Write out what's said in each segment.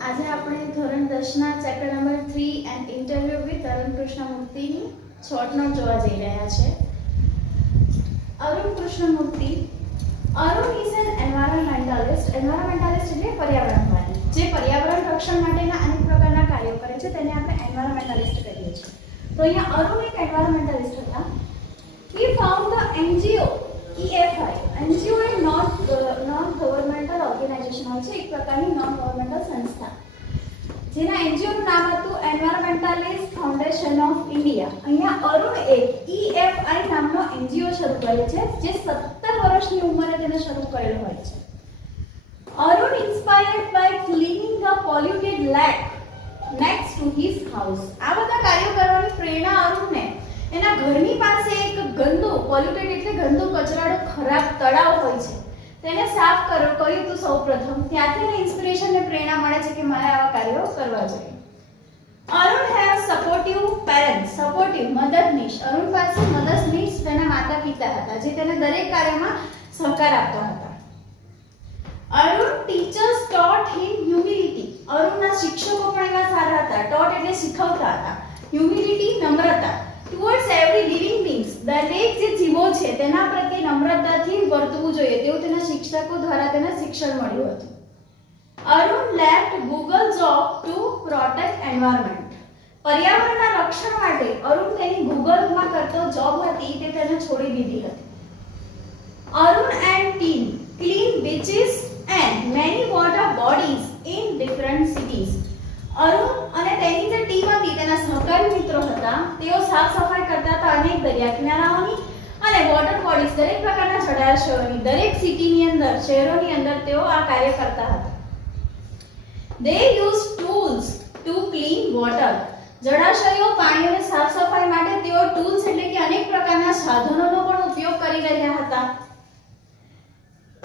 આજે આપણે ધોરણ 10 ના chapter number 3 and interview with Arun કૃષ્ણમૂર્તિની શોર્ટ નોટ જોવા જઈ રહ્યા છે. Arun Krishnamurthy. Arun is an environmentalist. Environmentalist એટલે પર્યાવરણવાદી, જે પર્યાવરણ રક્ષણ માટેના અનેક પ્રકારના કાર્યો કરે છે તેને આપણે એન્વાયરમેન્ટાલિસ્ટ કહીએ છીએ. તો અહીંયા અરુણ એક એન્વાયરમેન્ટાલિસ્ટ હતા. He found the NGO EFI. NGO એ નોન ગવર્મેન્ટલ ઓર્ગેનાઇઝેશન હોય છે, એક પ્રકારની નોન ગવર્મેન્ટલ સંસ્થા, જેના NGO નું નામ હતું એન્વાયરમેન્ટાલિસ્ટ ફાઉન્ડેશન ઓફ ઇન્ડિયા. અહીંયા અરુણ એક EFI નામનો NGO શરૂ કર્યો છે, જે 17 વર્ષની ઉંમરે તેને શરૂ કરેલો હોય છે. Arun inspired by cleaning the polluted lake next to his house. આ બધા કાર્યો કરવાની પ્રેરણા અરુણને એના ઘરની પાસે એક ગંદુ પોલ્યુટેડ એટલે ગંદુ કચરાળું ખરાબ તળાવ હોય છે, તેને સાફ કર્યું તો સૌપ્રથમ ત્યાંથી એને ઇન્સ્પિરેશન ને પ્રેરણા મળે છે કે મારે આવા કાર્યો કરવા જોઈએ. Arun have supportive parents. Supportive મદદનીશ. અરુણ પાસે મદદનીશ તેના માતા પિતા હતા, જે તેને દરેક કાર્યમાં સહકાર આપતા હતા. Arun teachers taught him humility. અરુણના શિક્ષકો પણ એવા સારા હતા. ટોટ એટલે શીખવતા હતા. હ્યુમિલિટી નમ્રતા. Towards every living beings. દરેક જે જીવો છે તેના પ્રત્યે નમ્રતાથી વર્તવું જોઈએ તેવું તેના શિક્ષકો દ્વારા તેને શિક્ષણ મળ્યું હતું. Arun left Google job to protect environment. પર્યાવરણના રક્ષણ માટે અરુણ તેની ગૂગલમાં કરતો જોબ હતી તે તેને છોડી દીધી હતી. Arun and team clean beaches and many water bodies in different cities. Arun અને તેની જે ટીમ હતી તેના સહકારી મિત્રો હતા, તેઓ સાફ સફાઈ કરતા હતા અનેક દરિયા કિનારાઓની અને વોટર બોડીઝ દરેક પ્રકારના જળાશયોની દરેક સિટીની અંદર શહેરોની અંદર તેઓ આ કાર્ય કરતા હતા. They use tools to clean water. જળાશયો પાણીને સાફ સફાઈ માટે તેઓ ટૂલ્સ એટલે કે અનેક પ્રકારના સાધનોનો પણ ઉપયોગ કરી રહ્યા હતા.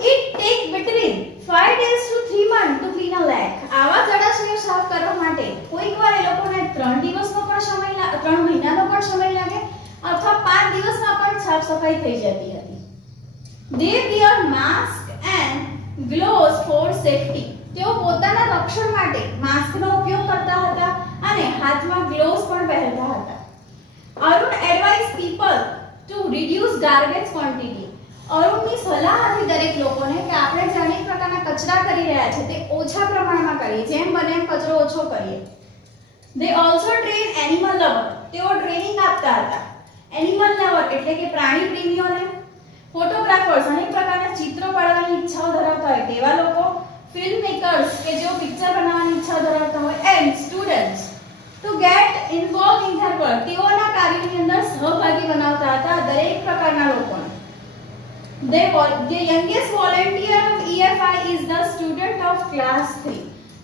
It take between 5 days to 3 months to clean a lake. આવા જળાશયો સાફ કરવા માટે કોઈકવાર એ લોકોને 3 દિવસનો પણ સમય 3 મહિનાનો પણ સમય લાગે અથવા 5 દિવસમાં પણ સાફ સફાઈ થઈ જતી હતી. They wear mask and gloves for safety. તેઓ પોતાના રક્ષણ માટે માસ્કનો ઉપયોગ કરતા હતા અને હાથમાં ગ્લોવ્સ પણ પહેરતા હતા. Arun advise people to reduce garbage quantity. અરુણની સલાહ હતી દરેક લોકોને કે આપણે જે અનેક પ્રકારના કચરા કરી રહ્યા છે તે ઓછા પ્રમાણમાં કરીએ, જેમ બને એમ કચરો ઓછો કરીએ. They also train animal lover. તેઓ ટ્રેનિંગ આપતા હતા. એનિમલ લવર એટલે કે પ્રાણી પ્રેમીઓને, ફોટોગ્રાફર્સ અનેક પ્રકારના ચિત્રો પાડવાની ઈચ્છાઓ ધરાવતા હોય તેવા લોકો, ફિલ્મ મેકર્સ કે જેઓ પિક્ચર બનાવવાની ઈચ્છા ધરાવતા હોય, and students two gate involve in their work. તેઓના કાર્યની અંદર સહભાગી બનાવતા હતા દરેક પ્રકારના લોકોને. The youngest volunteer of EFI is the student of class 3.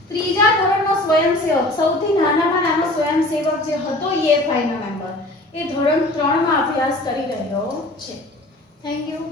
ત્રીજા ધોરણનો સ્વયંસેવક, સૌથી નાનામાં નાનો સ્વયંસેવક જે હતો EFI નો મેમ્બર, એ ધોરણ 3 માં અભ્યાસ કરી રહ્યો છે. Thank you.